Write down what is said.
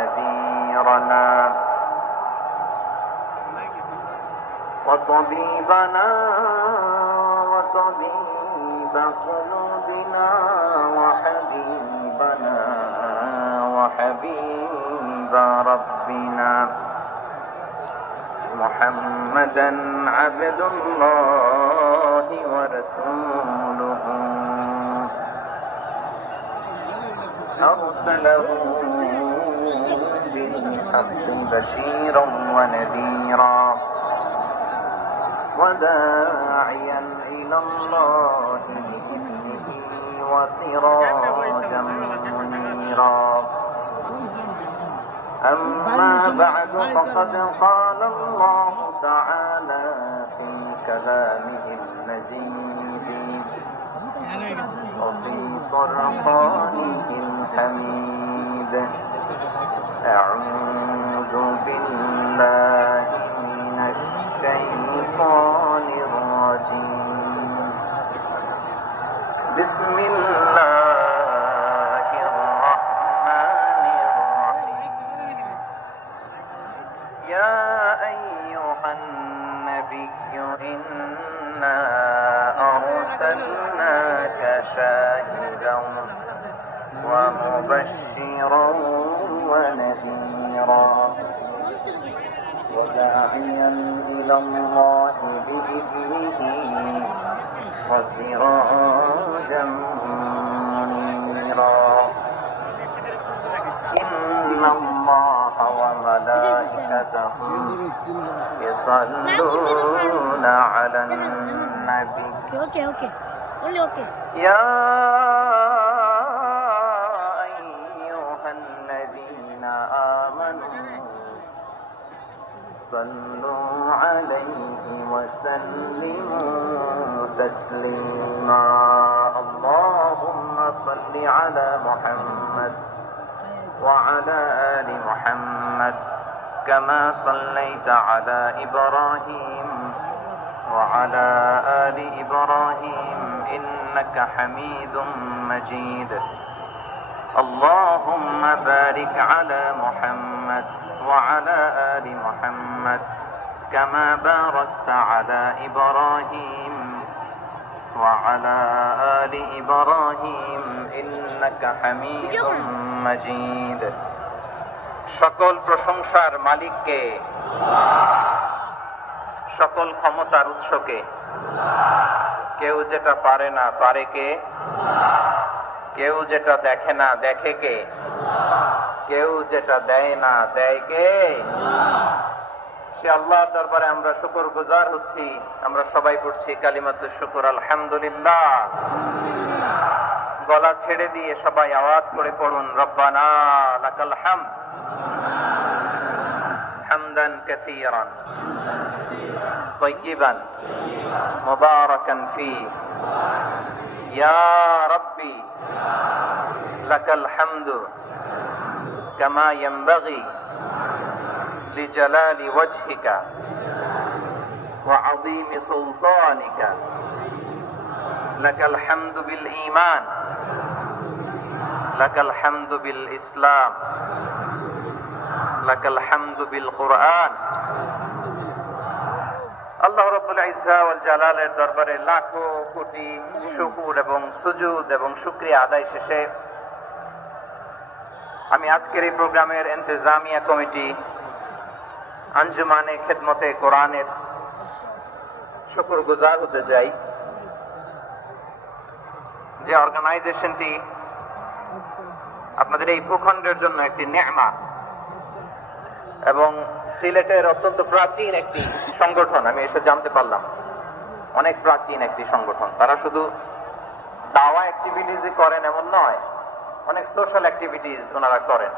نذيرنا وطبيبنا وطبيب قلوبنا وحبيبنا وحبيب ربنا محمدا عبد الله ورسوله أرسله بالحق بشيرا ونذيرا وداعيا إلى الله بإذنه وسراجا منيرا أما بعد فقد قال الله تعالى في كلامه المجيد وفي فرقانه الحميد أعوذ بالله من الشيطان الرجيم بسم الله الرحمن الرحيم يا أيها النبي إنا أرسلناك شاهدا ومبشرا ونذيرا وداعيا إلى الله بإذنه وسراجا منيرا إن الله وملائكته يصلون على النبي يا أيها الذين آمنوا صلوا عليه وسلموا تسليما اللهم صل على محمد وعلى آل محمد كما صليت على إبراهيم وعلى آل إبراهيم إنك حميد مجيد اللهم بارك على محمد وعلى آل محمد كما باركت على إبراهيم وعلى آل إبراهيم إنك حميد مجيد সকল প্রশংসার মালিককে সকল ক্ষমতার উৎসকে কেউ যেটা পারে না পারে কে কেউ যেটা দেখে না দেখে কে কেউ যেটা দেয় না দেয় কে সে আল্লাহর দরবারে আমরা শুকরগুজার হচ্ছি আমরা সবাই পড়ছি কালিমাতুশ শুকর আলহামদুলিল্লাহ গলা ছেড়ে দিয়ে সবাই আওয়াজ করে পড়ুন রব্বানা লাকাল হামদ হামদান কাসীরান طيبا مباركا فيه يا ربي لك الحمد كما ينبغي لجلال وجهك وعظيم سلطانك لك الحمد بالإيمان لك الحمد بالإسلام لك الحمد بالقرآن আল্লাহ রাব্বুল ইজ্জা ওয়াল জালালের দরবারে লাখো কোটি শুকর এবং সুজুদ এবং শুকরিয়া আদায় শেষে আমি আজকের এই প্রোগ্রামের ইন্তেজামিয়া কমিটি আঞ্জুমানে খেদমতে কোরআনের শুকরগুজার হতে চাই যে অর্গানাইজেশনটি আপনাদের এই ভূখণ্ডের জন্য একটি নেয়ামত এবং সিলেটের অত্যন্ত প্রাচীন একটি সংগঠন আমি এসে জানতে পারলাম অনেক প্রাচীন একটি সংগঠন তারা শুধু দাওয়া অ্যাক্টিভিটিস করেন এমন নয় অনেক সোশ্যাল অ্যাক্টিভিটিস ওনারা করেন